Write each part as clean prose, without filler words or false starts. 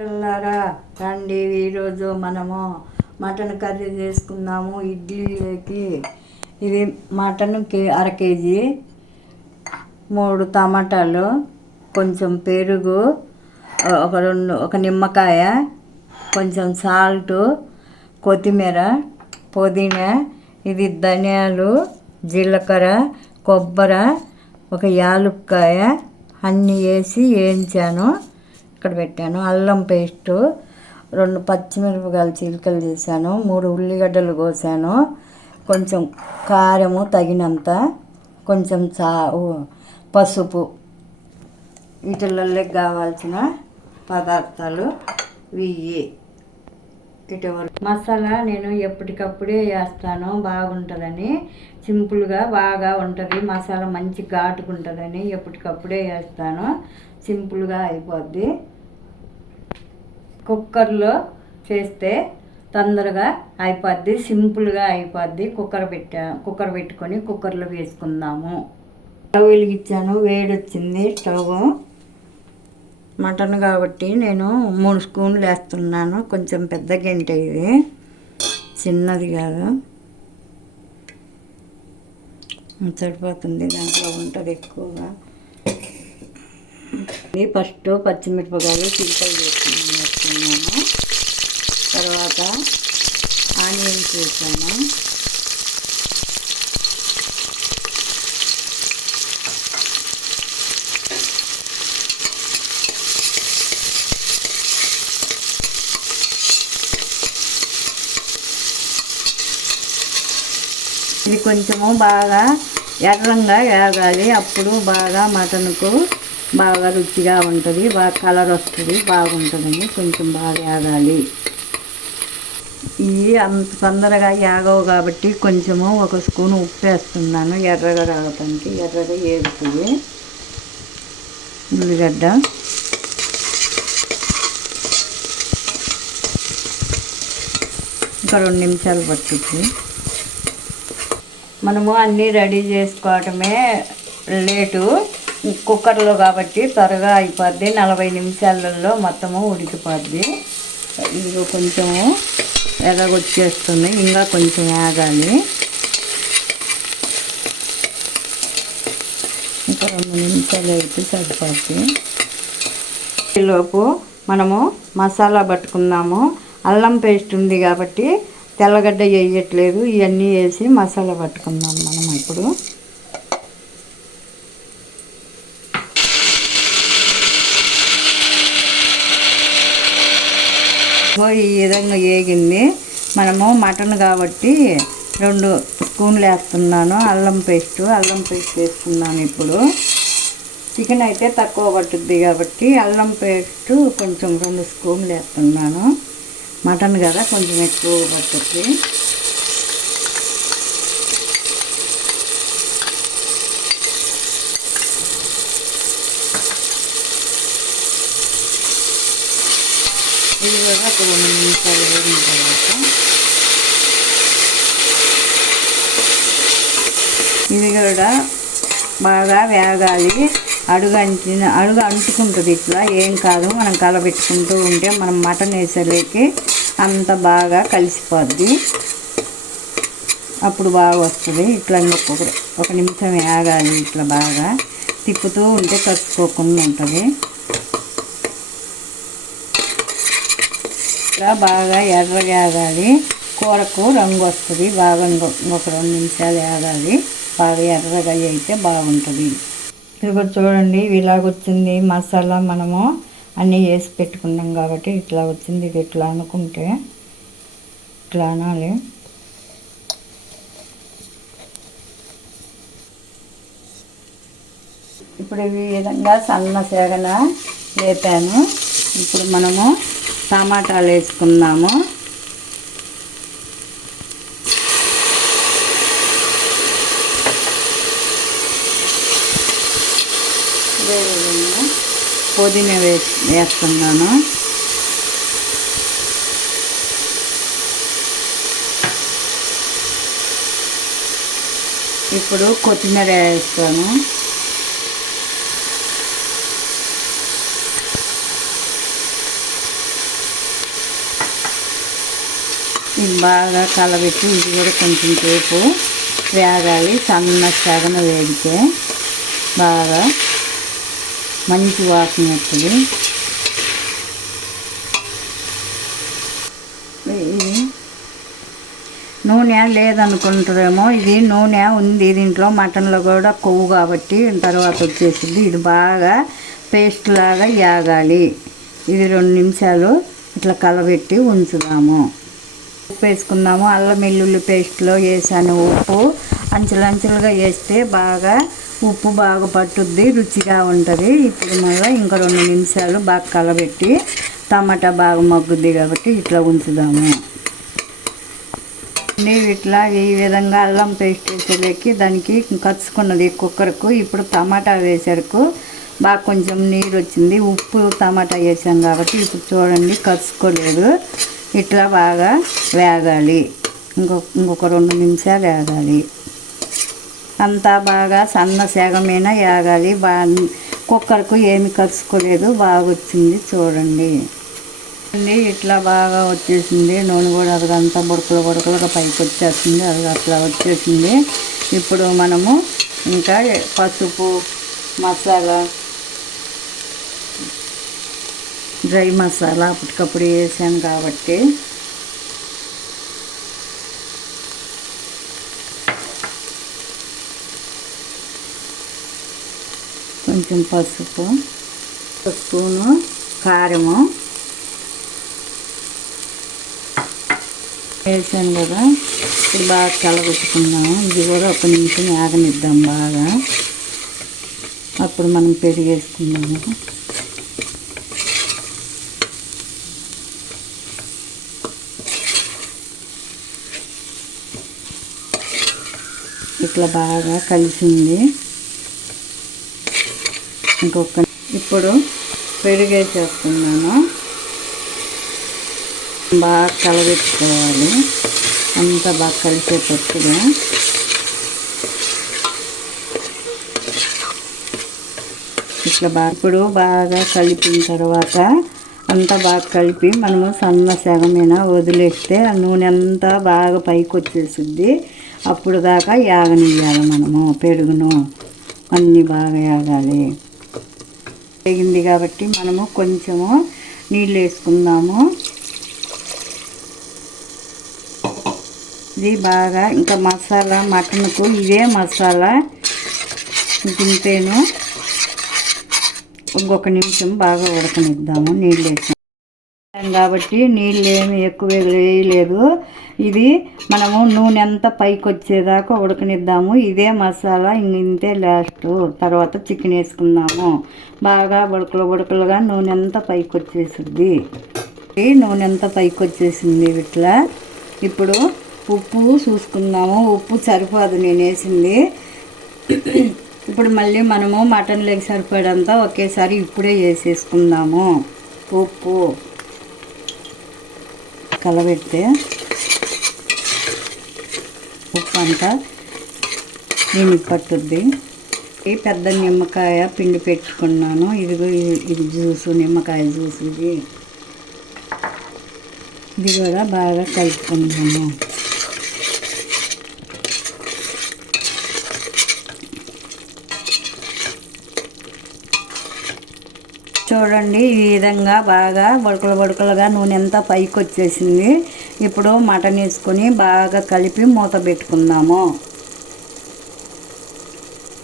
పిల్లలారా రండి, ఈరోజు మనము మటన్ కర్రీ చేసుకుందాము. ఇడ్లీలోకి ఇది మటన్కి 1/2 కేజీ, 3 టమాటాలు, కొంచెం పెరుగు, ఒక నిమ్మకాయ, కొంచెం సాల్టు, కొత్తిమీర, పుదీనా, ఇది ధనియాలు, జీలకర్ర, కొబ్బరి, ఒక యాలుక్కాయ అన్నీ వేసి వేయించాను. ఇక్కడ పెట్టాను. అల్లం పేస్టు, 2 పచ్చిమిరపకాయలు చిలుకలు చేశాను, 3 ఉల్లిగడ్డలు కోసాను, కొంచెం కారము తగినంత, కొంచెం పసుపు. వీటిల్లో కావాల్సిన పదార్థాలు ఇవి. మసాలా నేను ఎప్పటికప్పుడే వేస్తాను, బాగుంటుందని. సింపుల్గా బాగా ఉంటుంది మసాలా, మంచి ఘాటుకుంటుందని ఎప్పటికప్పుడే వేస్తాను. సింపుల్గా అయిపోద్ది. కుక్కర్లో చేస్తే తొందరగా అయిపోద్ది, సింపుల్గా అయిపోద్ది. కుక్కర్ పెట్టుకొని కుక్కర్లో వేసుకుందాము. స్టవ్ వెలిగించాను, వేడి వచ్చింది స్టవ్. మటన్ కాబట్టి నేను 3 స్పూన్లు వేస్తున్నాను. కొంచెం పెద్ద గంట, ఇది చిన్నది కాదు, సరిపోతుంది. దాంట్లో ఉంటుంది ఎక్కువగా. ఫస్ట్ పచ్చిమిరపకాయలు చిలుకలు వేసుకున్నాను, తర్వాత ఆనియన్స్ వేసాను, ఇది కొంచెము బాగా ఎర్రంగా వేగాలి. అప్పుడు బాగా మటన్కు బాగా రుచిగా ఉంటుంది, బాగా కలర్ వస్తుంది, బాగుంటుందని కొంచెం బాగా వేగాలి. ఇవి అంత తొందరగా వేగవు కాబట్టి కొంచెము 1 స్పూన్ ఉప్పు వేస్తున్నాను, ఎర్రగా రావటానికి. ఎర్రగా వేగుతుంది. ఉల్లిగడ్డ, ఇంకా 2 నిమిషాలు పట్టుద్ది. మనము అన్నీ రెడీ చేసుకోవటమే లేటు, కుక్కర్లో కాబట్టి త్వరగా అయిపోద్ది. 40 నిమిషాలలో మొత్తము ఉడికిపోద్ది. ఇది కొంచెము ఎర్రగొచ్చేస్తుంది, ఇంకా కొంచెం వేగాలి. ఇంకా 2 నిమిషాలు అయితే సరిపోద్ది. ఈలోపు మనము మసాలా పట్టుకుందాము. అల్లం పేస్ట్ ఉంది కాబట్టి తెల్లగడ్డ వేయట్లేదు, ఇవన్నీ వేసి మసాలా పట్టుకుందాం మనం ఇప్పుడు. ఈ విధంగా వేగింది. మనము మటన్ కాబట్టి 2 స్పూన్లు వేస్తున్నాను అల్లం పేస్ట్ వేస్తున్నాను. ఇప్పుడు చికెన్ అయితే తక్కువ పట్టుద్ది కాబట్టి అల్లం పేస్ట్ కొంచెం 2 స్పూన్లు వేస్తున్నాను. మటన్ కదా కొంచెం ఎక్కువ పట్టుద్ది. ఇది కూడా ఒక 2 నిమిషాలు వేగిన తర్వాత ఇది కూడా బాగా వేగాలి. అడుగు అంటుకుంటుంది. ఇట్లా ఏం కాదు, మనం కలబెట్టుకుంటూ ఉంటే మనం మటన్ వేసేలేకి అంత బాగా కలిసిపోద్ది. అప్పుడు బాగా వస్తుంది. ఇట్లా ఇంకొక 1 నిమిషం వేగాలి. ఇట్లా బాగా తిప్పుతూ ఉంటే కలుసుకోకుండా ఉంటుంది. ఇట్లా బాగా ఎర్రగా వేగాలి. కూరకు రంగు వస్తుంది. బాగా ఒక 2 నిమిషాలు వేగాలి. బాగా ఎర్రగా అయితే బాగుంటుంది. ఇది కూడా చూడండి, ఇలాగొచ్చింది మసాలా. మనము అన్నీ వేసి పెట్టుకున్నాం కాబట్టి ఇట్లా వచ్చింది. ఇది ఇట్లా అనుకుంటే ఇట్లా అనాలి. ఇప్పుడు ఈ విధంగా సన్న సేగన వేపాను. ఇప్పుడు మనము టమాటాలు వేసుకుందాము. పుదీనా వేస్తున్నాను. ఇప్పుడు కొత్తిమీర వేస్తాను. ఇది బాగా కలబెట్టి ఇది కూడా కొంచెం సేపు వేగాలి. సన్న సగన వేగితే బాగా మంచి వాసన వస్తుంది. ఇది నూనె లేదనుకుంటారేమో, ఇది నూనె ఉంది దీంట్లో, మటన్లో కూడా కొవ్వు కాబట్టి తర్వాత వచ్చేసింది. ఇది బాగా పేస్ట్ లాగా వేగాలి. ఇది 2 నిమిషాలు ఇట్లా కలబెట్టి ఉంచుదాము. ఉప్పు వేసుకుందాము. అల్లం వెల్లుల్లి పేస్ట్లో వేసాను ఉప్పు. అంచులంచులుగా వేస్తే బాగా ఉప్పు బాగా పట్టుద్ది, రుచిగా ఉంటుంది. ఇప్పుడు మళ్ళీ ఇంకా 2 నిమిషాలు బాగా కలబెట్టి టమాటా బాగా మగ్గుద్ది కాబట్టి ఇట్లా ఉంచుదాము. ఇట్లా ఈ విధంగా అల్లం పేస్ట్ వేసేలేకి దానికి కలుసుకున్నది కుక్కర్కు. ఇప్పుడు టమాటా వేసరికి బాగా కొంచెం నీరు వచ్చింది. ఉప్పు టమాటా వేసాం కాబట్టి ఇప్పుడు చూడండి కలుసుకోలేదు. ఇట్లా బాగా వేగాలి. ఇంకొక 2 నిమిషాలు వేగాలి. అంతా బాగా సన్న సెగమైన వేగాలి. బాగా కుక్కర్కు ఏమి కలుసుకోలేదు, బాగా వచ్చింది చూడండి. ఇట్లా బాగా వచ్చేసింది. నూనె కూడా అదంతా బుడకలుగా పైకి వచ్చేస్తుంది. అది అట్లా వచ్చేసింది. ఇప్పుడు మనము ఇంకా పసుపు, మసాలా, డ్రై మసాలా అప్పటికప్పుడు వేసాను కాబట్టి కొంచెం పసుపు, ఒక స్పూను కారము వేసాను కదా. ఇప్పుడు బాగా కలగొట్టుకుందాము. ఇది కూడా 1 నిమిషం వేగనిద్దాం బాగా. అప్పుడు మనం పెరిగేసుకుందాము. ఇట్లా బాగా కలిసింది. ఇప్పుడు పెరిగేసేస్తున్నాను. బాగా కలబెట్టుకోవాలి. అంతా బాగా కలిసేటట్టుగా. ఇట్లా బాగా ఇప్పుడు బాగా కలిపిన తర్వాత అంతా బాగా కలిపి మనము సన్న సెగమైన వదిలేస్తే ఆ నూనె అంతా బాగా పైకి వచ్చేసిద్ది. అప్పుడు దాకా యాగనియ్యాలి మనము. పెరుగును అన్నీ బాగా యాగాలి. వేగింది కాబట్టి మనము కొంచెము నీళ్ళు వేసుకుందాము. ఇది బాగా ఇంకా మసాలా మటన్కు ఇవే మసాలా తింటేను. ఇంకొక నిమిషం బాగా ఉడకనిద్దాము. నీళ్ళు వేసాం కాబట్టి నీళ్ళు ఏమి ఎక్కువ వేయలేదు. ఇది మనము నూనె అంతా పైకి వచ్చేదాకా ఉడకనిద్దాము. ఇదే మసాలా ఇంతే లాస్ట్. తర్వాత చికెన్ వేసుకుందాము. బాగా బుడకలుగా నూనె అంతా పైకి వచ్చేసింది. నూనె అంతా పైకి వచ్చేసింది ఇట్లా. ఇప్పుడు ఉప్పు చూసుకుందాము. ఉప్పు సరిపోదు నేను వేసింది. ఇప్పుడు మళ్ళీ మనము మటన్ లెగ్ సరిపడంతా ఒకేసారి ఇప్పుడే వేసేసుకుందాము. ఉప్పు కలబెడితే ఉప్పు అంతా దీనికి పట్టుద్ది. ఈ పెద్ద నిమ్మకాయ పిండి పెట్టుకున్నాను. ఇది జ్యూసు, నిమ్మకాయ జ్యూస్. ఇది కూడా బాగా కలుపుకుందాము. చూడండి ఈ విధంగా బాగా బుడకలుగా నూనె అంతా పైకి వచ్చేసింది. ఇప్పుడు మటన్ వేసుకొని బాగా కలిపి మూత పెట్టుకుందాము.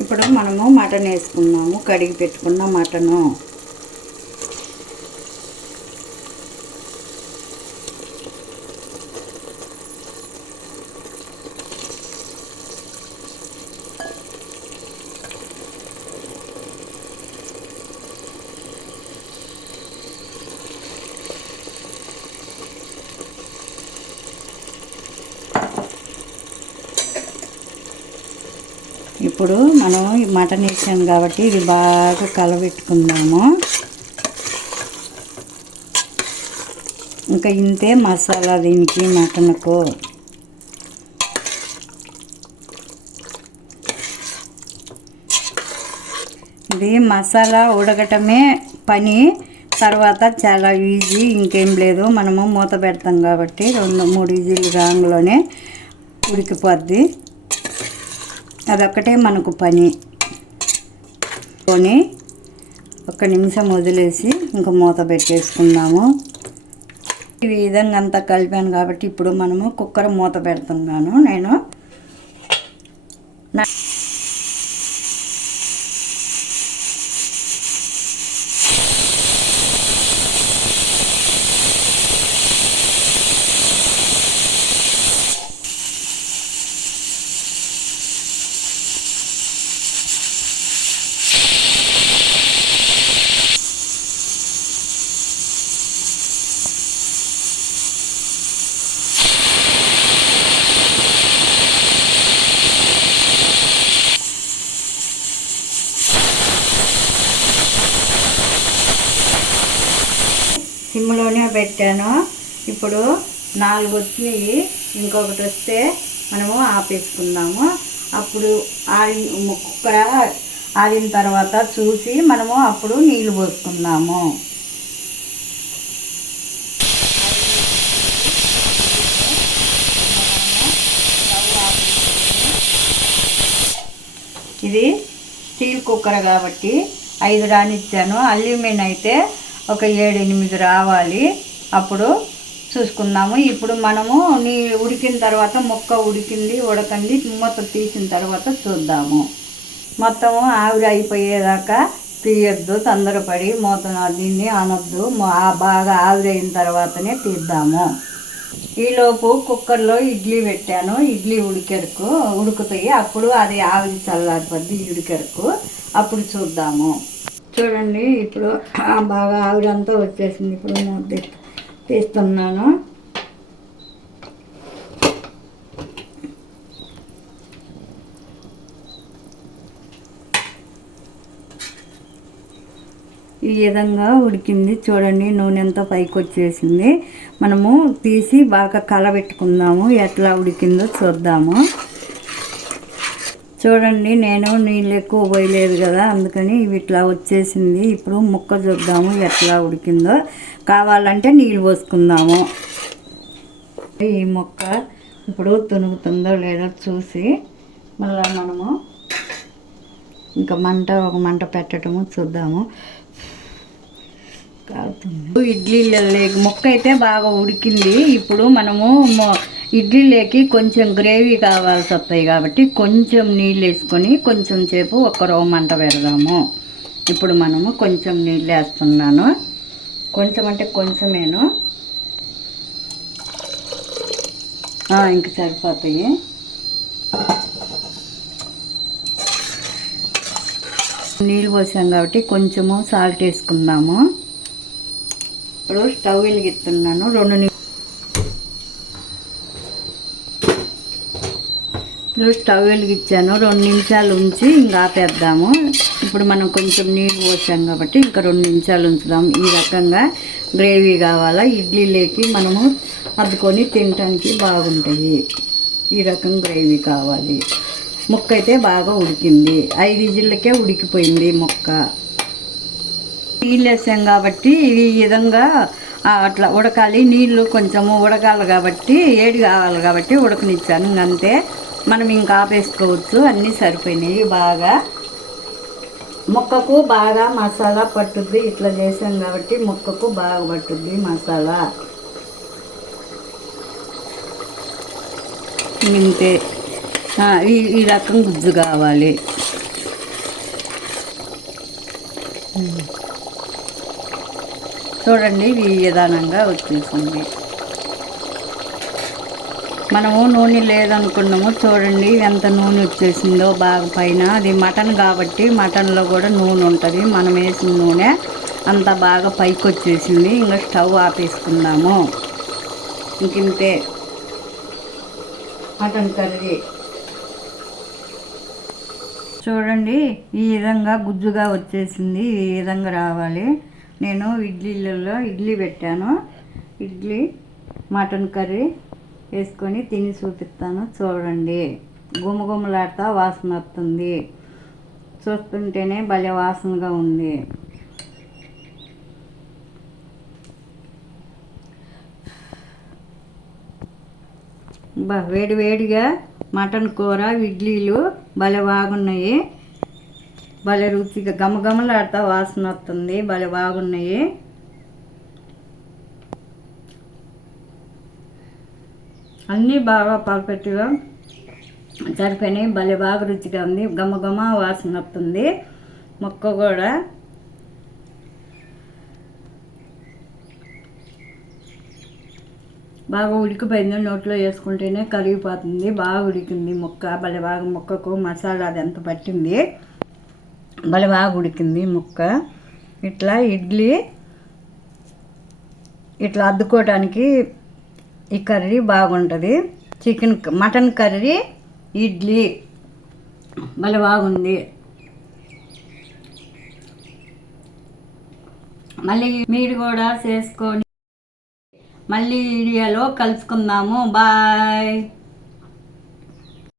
ఇప్పుడు మనము మటన్ వేసుకున్నాము. కడిగి పెట్టుకున్న మటను ఇప్పుడు మనం మటన్ వేసాం కాబట్టి ఇది బాగా కలబెట్టుకుందాము. ఇంకా ఇంతే మసాలా దీనికి మటన్కు. ఇది మసాలా ఉడకటమే పని. తర్వాత చాలా ఈజీ, ఇంకేం లేదు. మనము మూత పెడతాం కాబట్టి 2-3 విజిల్లు రాంగ్లోనే ఉడికిపోద్ది. అదొక్కటే మనకు పని. కొని 1 నిమిషం వదిలేసి ఇంకా మూత పెట్టేసుకుందాము. ఈ విధంగా అంతా కలిపాను కాబట్టి ఇప్పుడు మనము కుక్కర్ మూత పెడుతున్నాను నేను. సిమ్లోనే పెట్టాను. ఇప్పుడు 4 వచ్చినాయి, ఇంకొకటి వస్తే మనము ఆపేసుకుందాము. అప్పుడు కుక్కర ఆరిన తర్వాత చూసి మనము అప్పుడు నీళ్ళు పోసుకుందాము. ఇది స్టీల్ కుక్కర్ కాబట్టి 5 రానిచ్చాను. అల్యూమినియం అయితే ఒక 7-8 రావాలి. అప్పుడు చూసుకుందాము. ఇప్పుడు మనము ఉడికిన తర్వాత ముక్క ఉడకండి మూత తీసిన తర్వాత చూద్దాము. మొత్తము ఆవిరి అయిపోయేదాకా తీయొద్దు, తొందరపడి మూత దీన్ని అనొద్దు. బాగా ఆవిరి అయిన తర్వాతనే తీద్దాము. ఈలోపు కుక్కర్లో ఇడ్లీ పెట్టాను. ఇడ్లీ ఉడుకుతాయి. అప్పుడు అది ఆవిరి చల్లారిపోద్ది ఉడికెరకు. అప్పుడు చూద్దాము. చూడండి, ఇప్పుడు బాగా ఆవిరంతా వచ్చేసింది. ఇప్పుడు మూత తీస్తున్నాను. ఈ విధంగా ఉడికింది. చూడండి, నూనె అంతా పైకి వచ్చేసింది. మనము తీసి బాగా కలబెట్టుకుందాము. ఎట్లా ఉడికిందో చూద్దాము. చూడండి, నేను నీళ్ళు ఎక్కువ పోయలేదు కదా, అందుకని ఇవి ఇట్లా వచ్చేసింది. ఇప్పుడు ముక్క చూద్దాము ఎట్లా ఉడికిందో. కావాలంటే నీళ్ళు పోసుకుందాము. ఈ ముక్క ఇప్పుడు తునుగుతుందో లేదో చూసి మళ్ళీ మనము ఇంకా ఒక మంట పెట్టడము చూద్దాము. కాలుతుంది. ఇడ్లీలో ముక్క అయితే బాగా ఉడికింది. ఇప్పుడు మనము ఇడ్లీలోకి కొంచెం గ్రేవీ కావాల్సి వస్తాయి కాబట్టి కొంచెం నీళ్ళు వేసుకొని కొంచెం సేపు ఒక రవ్వ మంట పెడదాము. ఇప్పుడు మనము కొంచెం నీళ్ళు వేస్తున్నాను. కొంచెం అంటే కొంచెమేను, ఇంక సరిపోతాయి. నీళ్ళు పోసాం కాబట్టి కొంచెము సాల్ట్ వేసుకుందాము. ఇప్పుడు స్టవ్ వెలిగిస్తున్నాను. 2 స్టవ్ వెలిగించాను. 2 నిమిషాలు ఉంచి ఇంకా ఆపేద్దాము. ఇప్పుడు మనం కొంచెం నీళ్ళు పోసాం కాబట్టి ఇంకా 2 నిమిషాలు ఉంచుదాం. ఈ రకంగా గ్రేవీ కావాలా. ఇడ్లీలోకి మనము అద్దుకొని తినడానికి బాగుంటాయి. ఈ రకం గ్రేవీ కావాలి. ముక్క అయితే బాగా ఉడికింది. 5 విజిల్లకే ఉడికిపోయింది ముక్క. నీళ్ళు వేసాం కాబట్టి ఈ విధంగా అట్లా ఉడకాలి. నీళ్ళు కొంచెము ఉడకాలి కాబట్టి ఏడి కావాలి కాబట్టి ఉడకనిచ్చాను. అంతే, మనం ఇంకా ఆపేసుకోవచ్చు. అన్నీ సరిపోయినాయి. బాగా ముక్కకు బాగా మసాలా పట్టుద్ది. ఇట్లా చేసాం కాబట్టి ముక్కకు బాగా పట్టుద్ది మసాలా. ఇంతే, ఈ రకం గుజ్జు కావాలి. చూడండి, ఈ విధానంగా వచ్చేసింది. మనము నూనె లేదనుకున్నాము. చూడండి ఎంత నూనె వచ్చేసిందో బాగా పైన. అది మటన్ కాబట్టి మటన్లో కూడా నూనె ఉంటుంది. మనం వేసిన నూనె అంత బాగా పైకి వచ్చేసింది. ఇంకా స్టవ్ ఆపేసుకుందాము. ఇంకింతే మటన్ కర్రీ. చూడండి, ఈ విధంగా గుజ్జుగా వచ్చేసింది. ఈ విధంగా రావాలి. నేను ఇడ్లీ పెట్టాను. ఇడ్లీ మటన్ కర్రీ వేసుకొని తిని చూపిస్తాను. చూడండి, గుమగుమలాడుతూ వాసన వస్తుంది. చూస్తుంటేనే భలే వాసనగా ఉంది. వేడి వేడిగా మటన్ కూర ఇడ్లీలు భలే బాగున్నాయి. భలే రుచిగా గమగమలాడుతూ వాసన వస్తుంది. భలే బాగున్నాయి. అన్నీ బాగా పర్ఫెక్ట్గా సరిపోయినాయి. భలే బాగా రుచిగా ఉంది. గమగమ వాసన వస్తుంది. ముక్క కూడా బాగా ఉడికిపోయింది. నోట్లో వేసుకుంటేనే కరిగిపోతుంది. బాగా ఉడికింది ముక్క. భలే బాగా ముక్కకు మసాలా అది ఎంత పట్టింది. భలే బాగా ఉడికింది ముక్క. ఇట్లా ఇడ్లీ ఇట్లా అద్దుకోవడానికి ఈ కర్రీ బాగుంటుంది. మటన్ కర్రీ ఇడ్లీ భలే బాగుంది. మళ్ళీ మీరు కూడా చేసుకొని మళ్ళీ వీడియోలో కలుసుకుందాము. బాయ్.